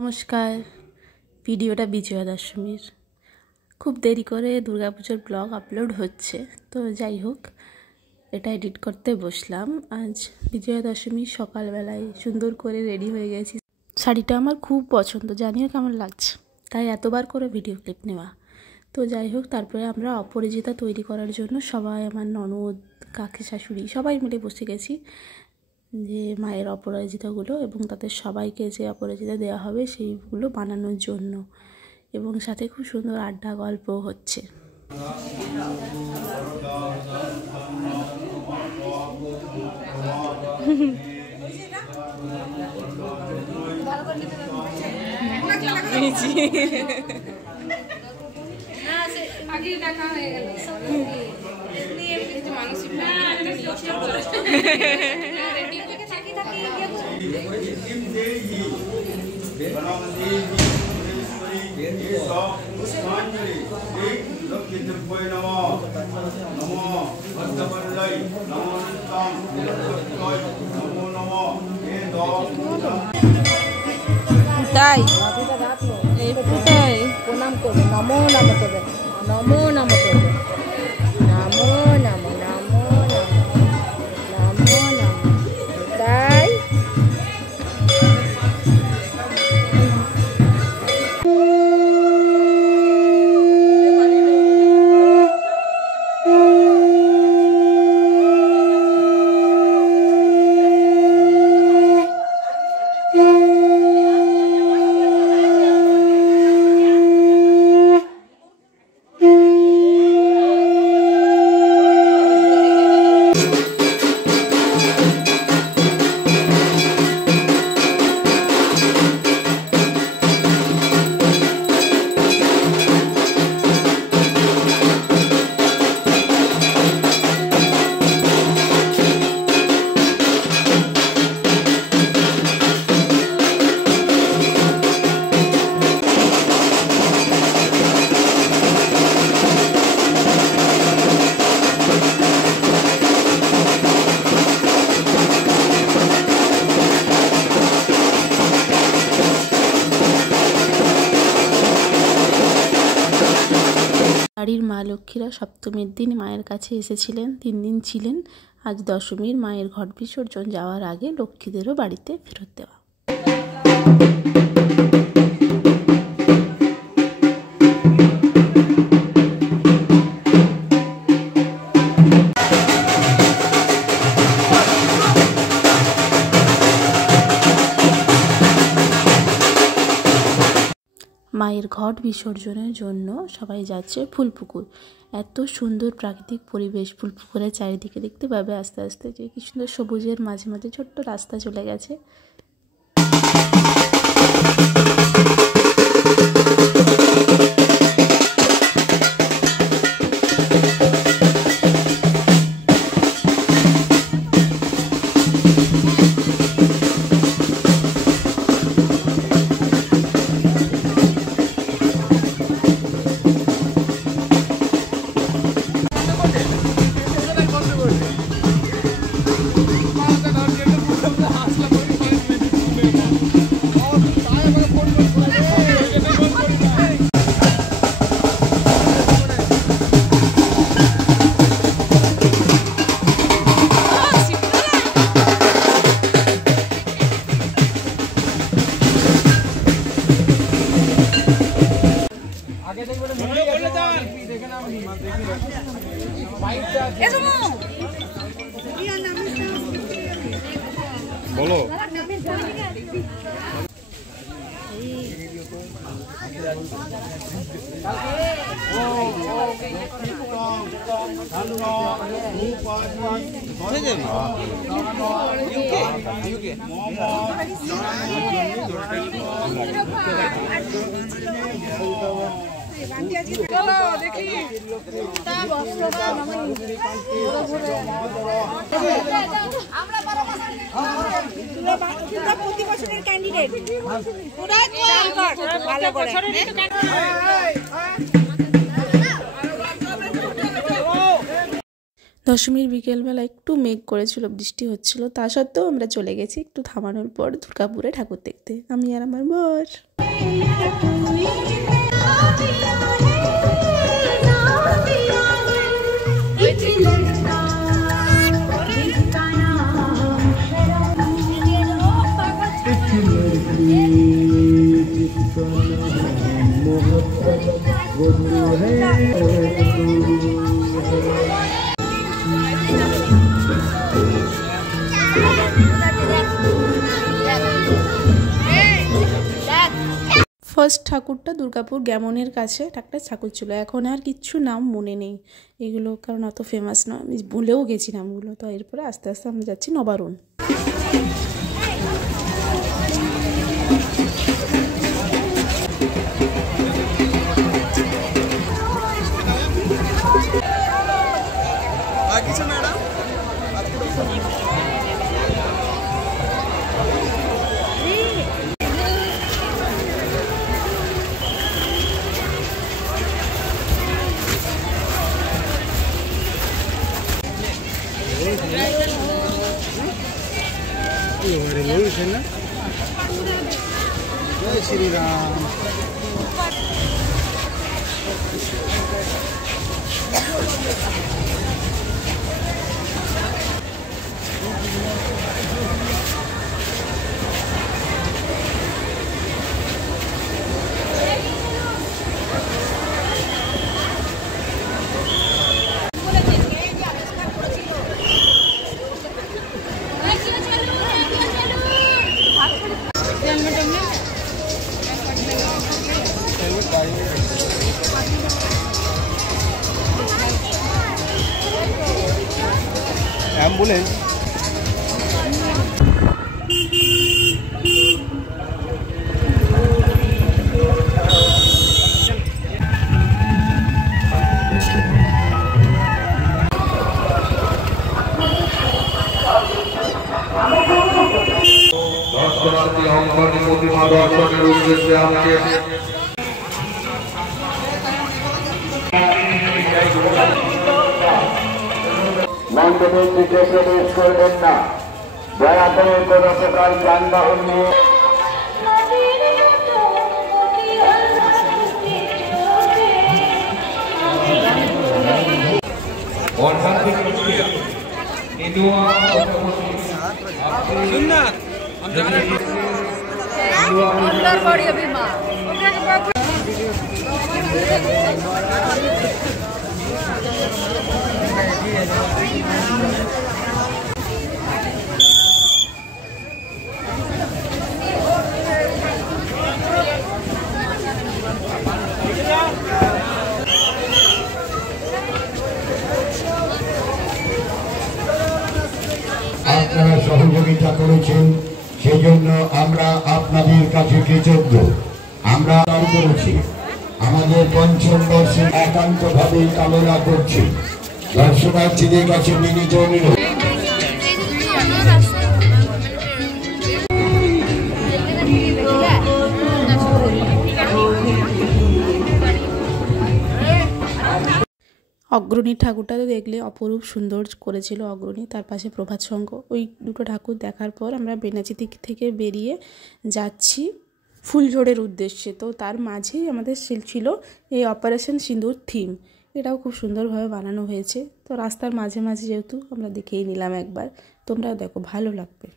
নমস্কার। ভিডিওটা বিজয়া দশমীর, খুব দেরি করে দুর্গাপুজোর ব্লগ আপলোড হচ্ছে, তো যাই হোক এটা এডিট করতে বসলাম। আজ বিজয়া দশমীর সকালবেলায় সুন্দর করে রেডি হয়ে গেছি। শাড়িটা আমার খুব পছন্দ, জানিও কেমন লাগছে, তাই এতবার করে ভিডিও ক্লিপ নেওয়া। তো যাই হোক, তারপরে আমরা অপরাজিতা তৈরি করার জন্য সবাই, আমার ননদ, কাকি, শাশুড়ি সবাই মিলে বসে গেছি যে মায়ের অপরাজিতাগুলো এবং তাদের সবাইকে যে অপরাজিতা দেওয়া হবে সেইগুলো বানানোর জন্য, এবং সাথে খুব সুন্দর আড্ডা গল্প হচ্ছে। তাই প্রণাম করবে, নমো নমো করবে, নমো নমো করবে, নমো নমো, নমো নমো, নমো নমো। তাই বাড়ির মা লক্ষ্মীরা সপ্তমীর দিন মায়ের কাছে এসেছিলেন, 3 দিন ছিলেন। আজ দশমীর মায়ের ঘট বিসর্জন যাওয়ার আগে লক্ষ্মীদেরও বাড়িতে ফেরত দেওয়া। মায়ের ঘট বিসর্জনের জন্য সবাই যাচ্ছে ফুলপুকুর। এত সুন্দর প্রাকৃতিক পরিবেশ, ফুলপুকুরের চারিদিকে দেখতে পাবে আস্তে আস্তে যে কি সুন্দর সবুজের মাঝে মাঝে ছোট্ট রাস্তা চলে গেছে। বলো দেখি প্রতি বছরের ক্যান্ডিডেট ভালো করে দশমীর বিকেলবেলা একটু মেঘ করেছিল, বৃষ্টি হচ্ছিল, তা সত্ত্বেও আমরা চলে গেছি একটু থামানোর পর দুর্গাপুরে ঠাকুর দেখতে, আমি আর আমার বর। ফার্স্ট ঠাকুরটা দুর্গাপুর গ্যামনের কাছে একটা ঠাকুর ছিল, এখন আর কিচ্ছু নাম মনে নেই এগুলো, কারণ অত ফেমাস নয়, আমি ভুলেও গেছি নামগুলো। তো এরপরে আস্তে আস্তে আমরা যাচ্ছি নবারুণ। जय श्री राम। एम्बुलेंस दर्शनार्थी अंगनी प्रतिमा दर्शनेर उद्देश्य आजके মণ্ডপের দিকে প্রবেশ করবেন না, দয়া করে কোনো প্রকার যানবাহন নিয়ে আপনারা সহযোগিতা করেছেন, সেজন্য আমরা আপনাদের কাছে কৃতজ্ঞ। আমরা দান করেছি, আমাদের পঞ্চম বর্ষে একান্তভাবে কামনা করছি। দর্শনার্থীদের কাছে বিনীত অনুরোধ, অগ্রণী ঠাকুরটা তো দেখলে অপরূপ সুন্দর করেছিল অগ্রণী, তার পাশে প্রভাত সংঘ। ওই দুটো ঠাকুর দেখার পর আমরা বেনাচি থেকে বেরিয়ে যাচ্ছি ফুলঝোড়ের উদ্দেশ্যে। তো তার মাঝেই আমাদের ছিল এই অপারেশন সিঁদুর থিম, এটাও খুব সুন্দরভাবে বানানো হয়েছে। তো রাস্তার মাঝে মাঝে যেহেতু আমরা দেখেই নিলাম একবার, তোমরাও দেখো, ভালো লাগবে।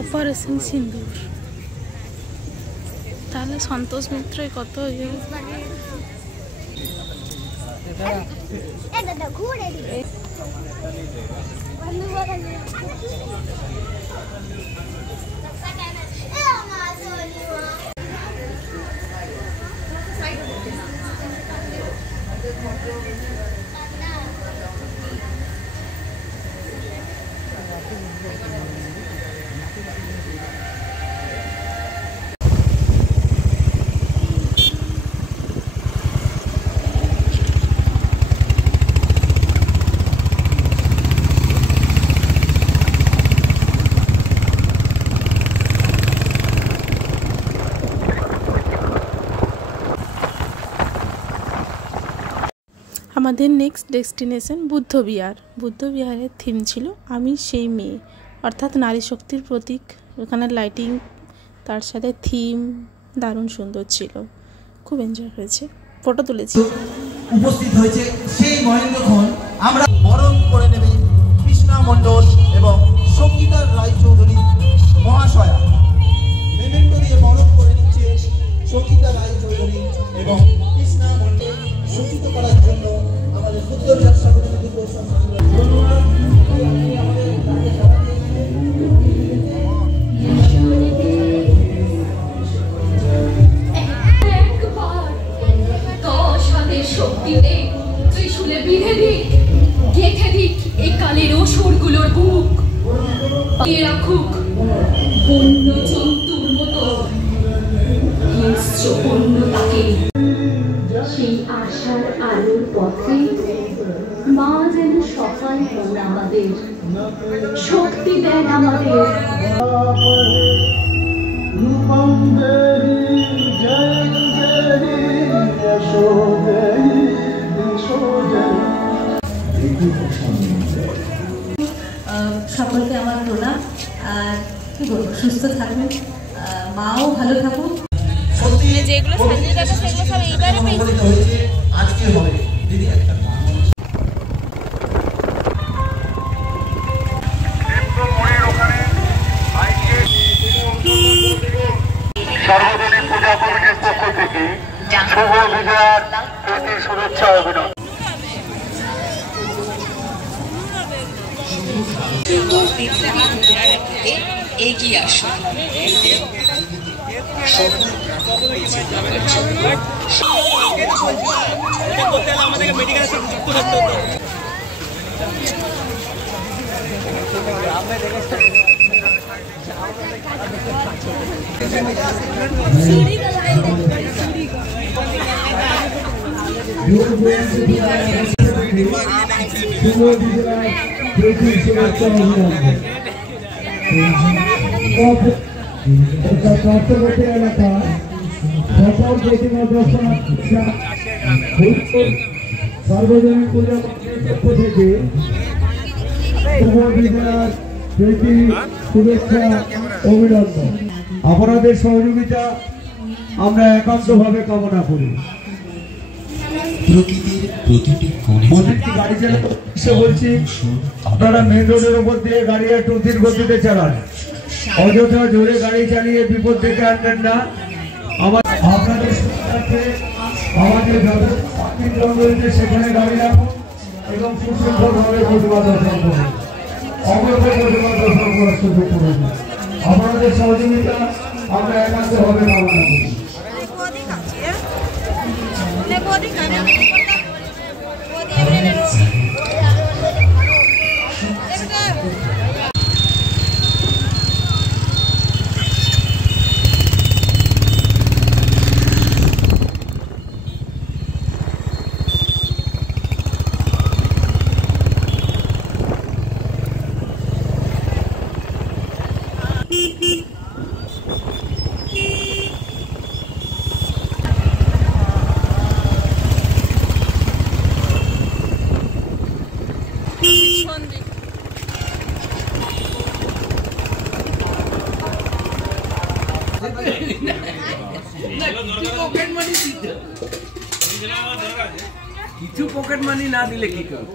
অপারেশন সিঁদুর, তাহলে সন্তোষ মিত্রই কত আমাদের নেক্সট ডেস্টিনেশন বুদ্ধবিহার। বুদ্ধবিহারের থিম ছিল আমি সেই মেয়ে, অর্থাৎ নারী শক্তির প্রতীক। ওখানে লাইটিং তার সাথে থিম দারুণ সুন্দর ছিল, খুব এনজয় হয়েছে, ফটো তুলেছি। উপস্থিত হয়েছে সেই মহেন্দ্রক্ষণ আমরা বরণ করে নেবে কৃষ্ণা মণ্ডল এবং সঙ্গীতা রায়চৌধুরী মহাশয়া। মেমেন্টো দিয়ে বরণ করে নিচ্ছে সঙ্গীতা রায়চৌধুরী এবং কৃষ্ণা মণ্ডল। সূচিত করার জন্য আমাদের উত্তর ব্যবসা কমিটি ধন্যবাদ। শক্তিতে ত্রিশূলে বিঁধে দিক, গেঁথে দিক এই কালের অসুরগুলোর বুক, রাখুক বন্য জন্তুর মতো হিংস্র বন্যতাকে। সেই আশার আলোর পথে মা যেন সকাল হন আমাদের, শক্তি দেন আমাদের। সকলকে আমার প্রণাম। আর কি বলবো, সুস্থ থাকুন, মাও ভালো থাকুন। যেগুলো সাজিয়ে যাবে সেগুলো সব এইবারে পেয়েছি। আজকে হবে দিদি একটা সার্বজনীন পূজা কমিটির পক্ষ থেকে শুভ বিজয়ার প্রতি শুভেচ্ছা অভিনন্দন। এগিয়ে আসুন। পার্শ্ববর্তী এলাকা সকল প্রতিমা দর্শনার্থীরা সার্বজনীন পূজা পক্ষ থেকে শুভ বিজয়ার প্রীতি শুভেচ্ছা অভিনন্দন। আপনাদের সহযোগিতা আমরা একান্তভাবে কামনা করি। প্রতিটি গাড়ি চালাতে বলছি, আপনারা মেন রোডের উপর দিয়ে গাড়ি একটু ধীর গতিতে চালান, অযথা জোরে গাড়ি চালিয়ে বিপদ ডেকে আনবেন না। আপনাদের আমাদের জঙ্গলতে সেখানে গাড়ি রাখুন এবং সুশৃঙ্খলভাবে প্রতিমা দর্শন করুন, অবৈধ প্রতিমা দর্শন করার সুযোগ করুন। আপনাদের সহযোগিতা আমরা একান্তভাবে কামনা করি। কিছু পকেট মানি না দিলে কি করবে?